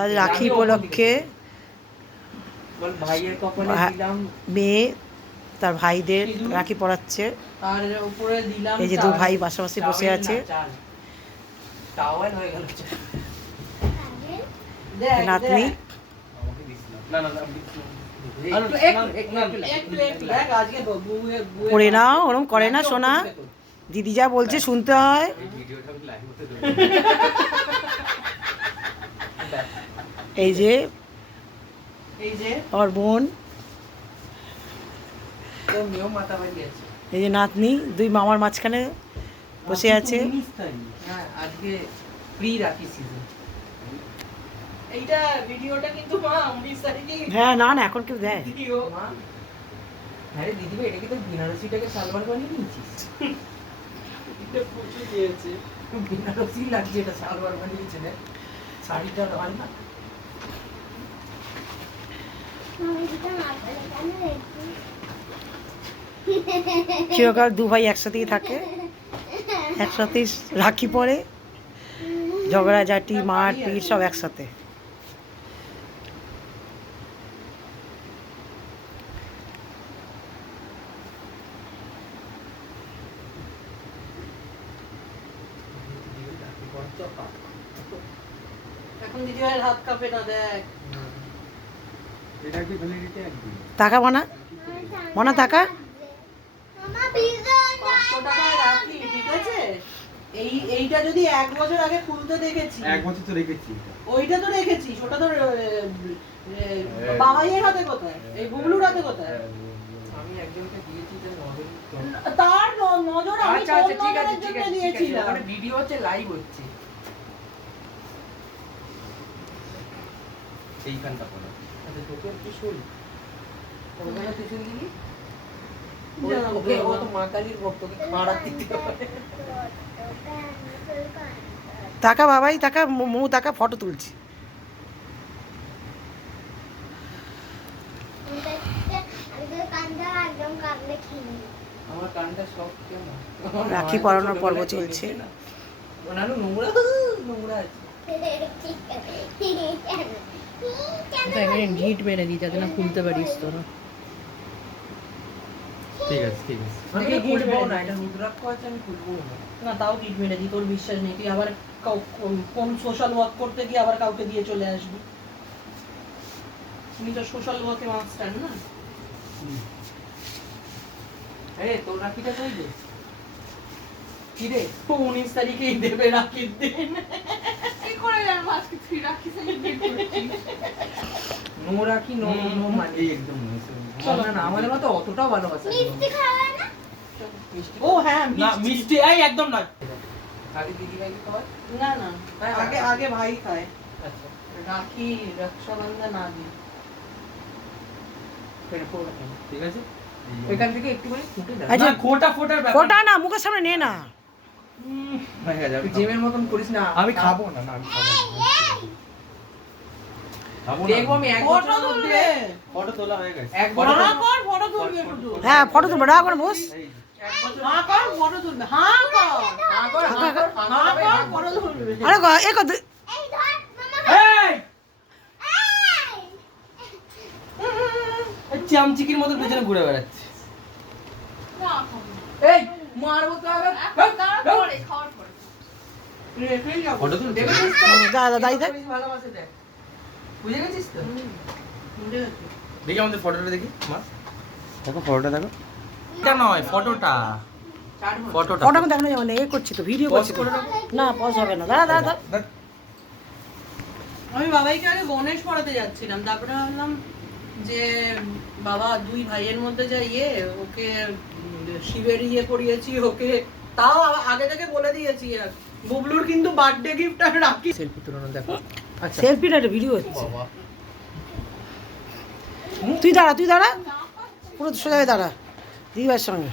আজ রাখি উপলক্ষে মেয়ে তার ভাইদের রাখি পরাচ্ছে। এই যে দু ভাই পাশাপাশি বসে আছে। নাতনি পড়ে নাও, ওরম করে না সোনা, দিদি যা বলছে শুনতে হয়। এই যে ওর বোন, এই যে নাতনি, দুই মামার মাঝখানে বসে আছে। আজকে প্রি রাখি সিজন। এইটা ভিডিওটা কিন্তু মা 19 তারিখে। হ্যাঁ না না এখন কেউ দেয় ভিডিও মা। আরে দিদি ভাই এটা কি তো বিনারসিটাকে সালোয়ার বানিয়ে নিয়েছিস? এটা পুচু দিয়েছে। বিনারসি লাগছে, এটা সালোয়ার বানিয়েছে না, শাড়িটা হয় না। চিরকাল দু ভাই একসাথেই থাকে, একসাথেই রাখি পরে, ঝগড়াঝাটি মারপিট সব একসাথে। এখন দিদি ভাইয়ের হাত কাঁপে না, দেখ। টাকা মনা মনা টাকা 500 টাকায় রাখি, ঠিক আছে? এইটা যদি 1 বছর আগে খুলতে দেখেছি, 1 বছর তো রেখেছি, ওইটা তো রেখেছিস, ওটা তো বাবাইয়ের হাতে কোথায়, এই বুবলুর হাতে কোথায়? আমি একজনকে দিয়েছি, তার নজর আমি কোন নজরের জন্য দিয়েছিলাম? মানে ভিডিও হচ্ছে, লাইভ হচ্ছে। এইখানটা পড়া। আচ্ছা তোকে কি শুন, ওখানে টিউশন দিবি? ওকে ও তো মা কালীর ভক্ত, কি মারা দিতে পারে। টাকা বাবাই টাকা মৌ টাকা ফটো তুলছি। আমার কানটা সব কেমন, রাখি পরানোর পর্ব চলছে। ওনারও নোংরা নোংরা আছে। এখানে গিট মেরে দিই যাতে না খুলতে পারিস তোরা। ঠিক আছে ঠিক আছে, আমি খুলবো না, এটা রুদ্রাক্ষ আছে, আমি খুলবো না। না তাও গিট মেরে দিই, তোর বিশ্বাস নেই, তুই আবার কোন সোশ্যাল ওয়ার্ক করতে গিয়ে আবার কাউকে দিয়ে চলে আসবি। তুমি তো সোশ্যাল ওয়ার্কে মাস্টার না। আরে তোর রাখিটা কই দে? কি রে 19 তারিখেই দেবে রাখির দিন। কি করে জানবো আজকে তুই রাখি সেলিব্রেট করছিস? নো রাখি নো নো মানে একদম না না, আমাদের মতো অতটাও ভালোবাসা মিষ্টি খাওয়া না? ও হ্যাঁ না, মিষ্টি এই একদম না। খালি দিদি ভাই কি খায়? না না, আগে ভাই খায়। আচ্ছা রাখি রক্ষাবন্ধন আগে ফের পড়া, ঠিক আছে, এখান থেকে একটুখানি ফুটে দাও। আচ্ছা না খোটা ফোটার ব্যাপার ফোটা না, মুখের সামনে নে না। হয়ে যাবে, জিমের মতন করিস না। আমি খাবো না, না আমি খাবো না, খাবো না। দেখবো আমি এক বছর মধ্যে ফটো তোলা হয়ে গেছে, এক বছর কর ফটো তুলবে শুধু। হ্যাঁ ফটো তুলবো, না করে বস। এই এক বছর হ্যাঁ কর ফটো তুলবে, হ্যাঁ কর হ্যাঁ কর হ্যাঁ কর ফটো তুলবে। আরে এ কত এই ধর মামা। এই চামচিকির মতো পেছনে ঘুরে বেড়াচ্ছে। এই মারবো তো আগে তারপরে খাওয়ার পরে। রেখেই যাবো। ফটো তুলতে? দেখেছিস তো? দাদা দাই দেখ। ভালোবাসে দেখ, বুঝে গেছিস তো? বুঝে গেছি। দেখি আমাদের ফটোটা দেখি, মা দেখো ফটোটা দেখো। এটা নয় ফটোটা, ফটোটা ফটো দেখানো যাবে না, এ করছি তো, ভিডিও করছি তো। না পজ হবে না, দাদা দাদা দেখ। আমি বাবাইকে আগে গণেশ পড়াতে যাচ্ছিলাম, তারপরে ভাবলাম যে বাবা দুই ভাইয়ের মধ্যে যা ওকে শিবের পড়িয়েছি, ওকে তাও আগে থেকে বলে দিয়েছি। আর বুবলুর কিন্তু বার্থডে গিফট আর রাখি। সেলফি তুলনা দেখো। আচ্ছা সেলফি না, এটা ভিডিও হচ্ছে। তুই দাঁড়া, তুই দাঁড়া, পুরো সোজা হয়ে দাঁড়া দিদিভাইয়ের সঙ্গে।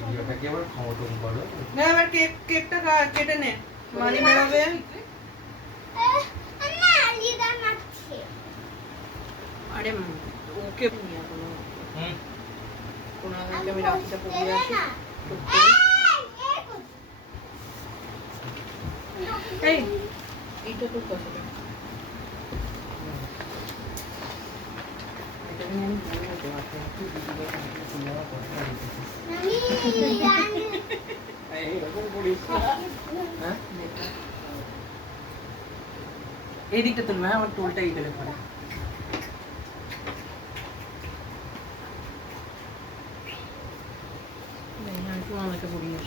ভিডিওটাকে আবার ক্ষমতন করো। না এবার কেকটা কেটে নে, মানি বেরোবে। না লিদা মারছে। আরে ওকে কোনো আমি রাখিটা পরিয়ে আসি। এই এইটা তোর কথাটা এই দিকটা তুলবে, হ্যাঁ আমার টোলটা এই গেলে পরে। একটু আমাকে পড়িয়ে